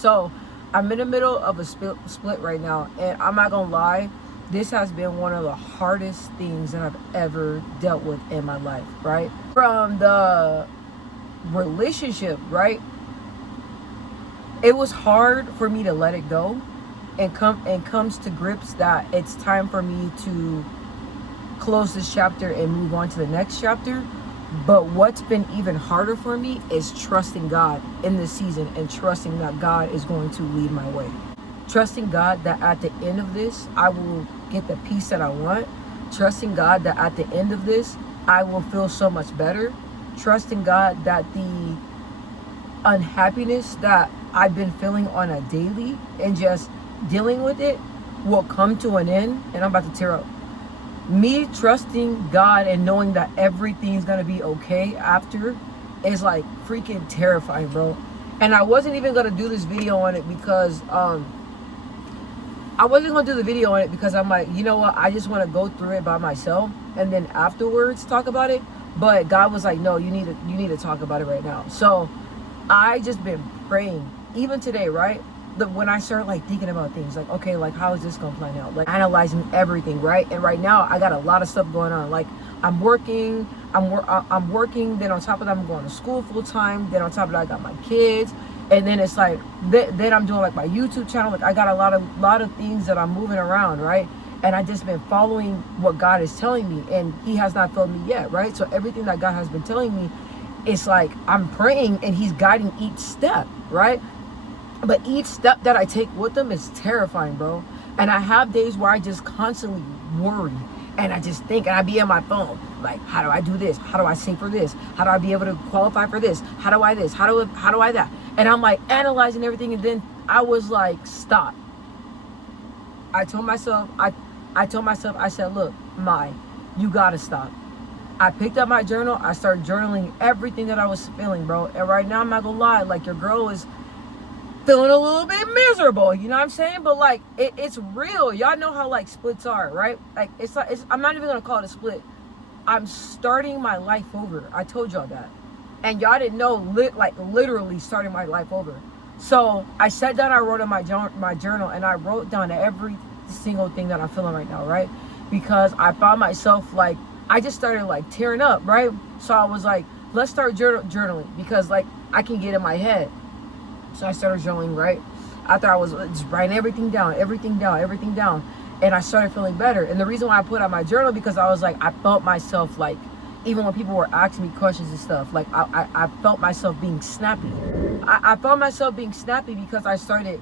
So I'm in the middle of a split right now, and I'm not gonna lie, this has been one of the hardest things that I've ever dealt with in my life, right? From the relationship, right? It was hard for me to let it go and comes to grips that it's time for me to close this chapter and move on to the next chapter. But what's been even harder for me is trusting God in this season and trusting that God is going to lead my way. Trusting God that at the end of this, I will get the peace that I want. Trusting God that at the end of this, I will feel so much better. Trusting God that the unhappiness that I've been feeling on a daily and just dealing with it will come to an end. And I'm about to tear up. Me trusting God and knowing that everything's gonna be okay after is like freaking terrifying, bro. And I wasn't even gonna do this video on it because I'm like, you know what, I just want to go through it by myself and then afterwards talk about it. But God was like, no, you need to talk about it right now. So I just been praying even today, right? When I start like thinking about things like, okay, like how is this gonna plan out, like analyzing everything, right? And right now I got a lot of stuff going on. Like I'm working, then on top of that I'm going to school full time, then on top of that I got my kids, and then it's like then I'm doing like my YouTube channel. Like I got a lot of things that I'm moving around, right? And I just been following what God is telling me, and He has not failed me yet, right? So everything that God has been telling me, it's like I'm praying and He's guiding each step, right? But each step that I take with Him is terrifying, bro. And I have days where I just constantly worry and I just think, and I be on my phone like, how do I do this? How do I save for this? How do I be able to qualify for this? How do I this? How do I that? And I'm like analyzing everything, and then I was like, stop. I told myself, I said, look, you gotta stop. I picked up my journal. I started journaling everything that I was feeling, bro. And right now, I'm not gonna lie, like your girl is feeling a little bit miserable, you know what I'm saying? But like it's real. Y'all know how like splits are, right? Like I'm not even gonna call it a split. I'm starting my life over. I told y'all that, and y'all didn't know, literally starting my life over. So I sat down, I wrote in my journal, and I wrote down every single thing that I'm feeling right now, right? Because I found myself like I just started like tearing up, right? So I was like, let's start journaling, because like I can get in my head. So I started journaling, right? After I was just writing everything down. And I started feeling better. And the reason why I put out my journal, because I was like, I felt myself like, even when people were asking me questions and stuff, like I felt myself being snappy. I felt myself being snappy because I started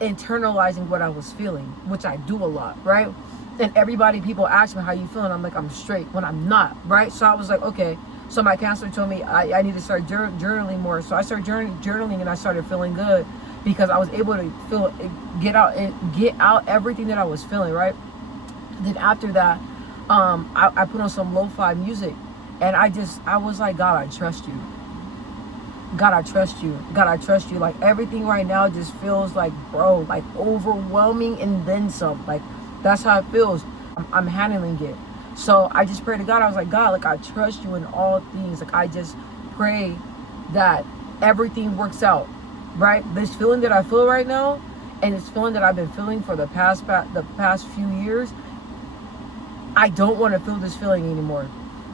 internalizing what I was feeling, which I do a lot, right? And people ask me, how you feeling? I'm like, I'm straight, when I'm not, right? So I was like, okay. So my counselor told me I need to start journaling more. So I started journaling, and I started feeling good because I was able to get out everything that I was feeling, right? Then after that, I put on some lo-fi music, and I was like, God, I trust you. God, I trust you. God, I trust you. Like everything right now just feels like, bro, like overwhelming and then some. Like that's how it feels. I'm handling it. So I just prayed to God. I was like, God, like I trust you in all things. Like I just pray that everything works out, right? This feeling that I feel right now, and this feeling that I've been feeling for the past few years, I don't want to feel this feeling anymore.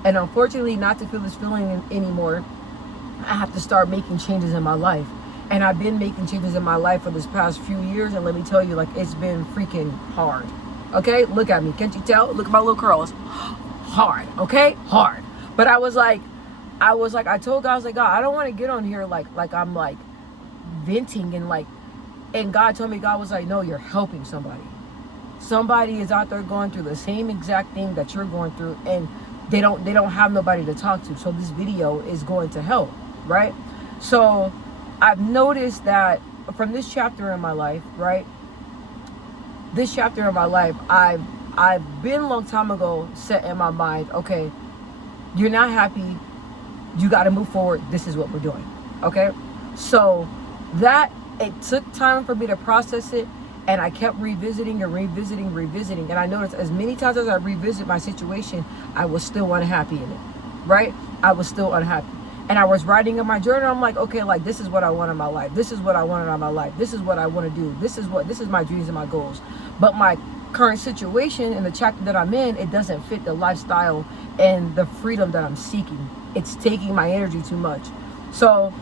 And unfortunately, not to feel this feeling anymore, I have to start making changes in my life. And I've been making changes in my life for this past few years, and let me tell you, like it's been freaking hard. Okay, look at me. Can't you tell? Look at my little curls. Hard, okay? Hard. But I told God, I was like, God, I don't want to get on here like I'm like venting and God told me, God was like, no, you're helping somebody. Somebody is out there going through the same exact thing that you're going through, and they don't have nobody to talk to. So this video is going to help, right? So I've noticed that from this chapter in my life, right? This chapter in my life, I've been a long time ago set in my mind, okay, you're not happy, you got to move forward, this is what we're doing, okay? So that, it took time for me to process it, and I kept revisiting, and I noticed as many times as I revisit my situation, I was still unhappy in it, right? I was still unhappy. And I was writing in my journal. I'm like, okay, like this is what I want in my life. This is what I wanted in my life. This is what I want to do. This is my dreams and my goals. But my current situation in the chapter that I'm in, it doesn't fit the lifestyle and the freedom that I'm seeking. It's taking my energy too much. So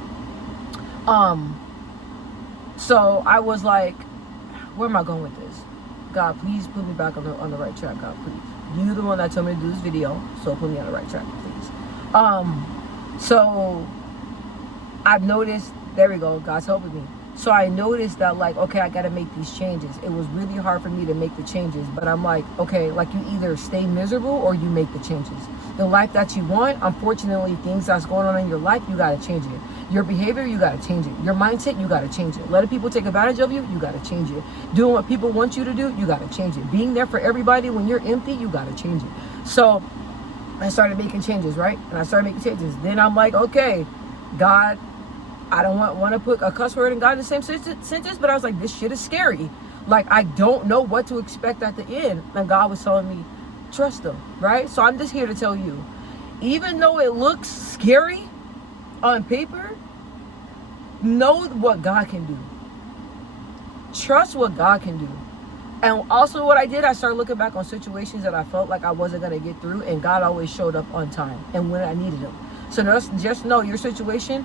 I was like, where am I going with this? God, please put me back on the right track. God, please. You the one that told me to do this video, so put me on the right track, please. So I've noticed, there we go, God's helping me. So I noticed that, like, okay, I got to make these changes. It was really hard for me to make the changes, but I'm like, okay, like you either stay miserable or you make the changes. The life that you want, unfortunately, things that's going on in your life, you got to change it. Your behavior, you got to change it. Your mindset, you got to change it. Letting people take advantage of you, you got to change it. Doing what people want you to do, you got to change it. Being there for everybody when you're empty, you got to change it. So I started making changes, right? And I started making changes. Then I'm like, okay, God, I don't want to put a cuss word and God in the same sentence, but I was like, this shit is scary. Like, I don't know what to expect at the end. And God was telling me, trust him, right? So I'm just here to tell you, even though it looks scary on paper, know what God can do. Trust what God can do. And also what I did, I started looking back on situations that I felt like I wasn't going to get through, and God always showed up on time and when I needed him. So just know your situation,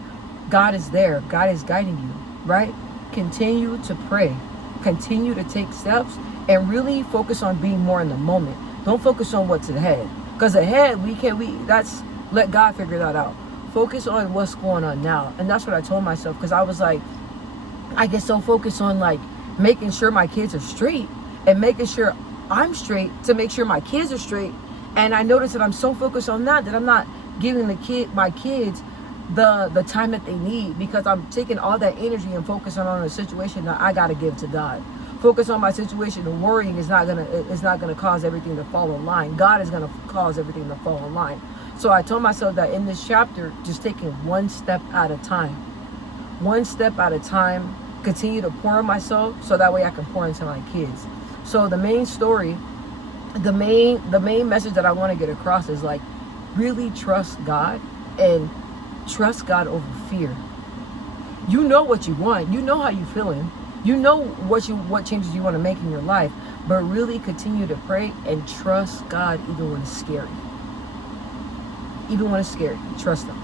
God is there. God is guiding you, right? Continue to pray. Continue to take steps and really focus on being more in the moment. Don't focus on what's ahead. Because ahead, let God figure that out. Focus on what's going on now. And that's what I told myself, because I was like, I get so focused on like making sure my kids are straight and making sure I'm straight to make sure my kids are straight. And I noticed that I'm so focused on that I'm not giving my kids the time that they need, because I'm taking all that energy and focusing on a situation that I got to give to God. Focus on my situation and worrying is not gonna cause everything to fall in line. God is gonna cause everything to fall in line. So I told myself that in this chapter, just taking one step at a time. One step at a time, continue to pour in myself so that way I can pour into my kids. So the main story, the main message that I want to get across is like, really trust God and trust God over fear. You know what you want. You know how you're feeling. You know what changes you want to make in your life. But really continue to pray and trust God even when it's scary. Even when it's scary, trust him.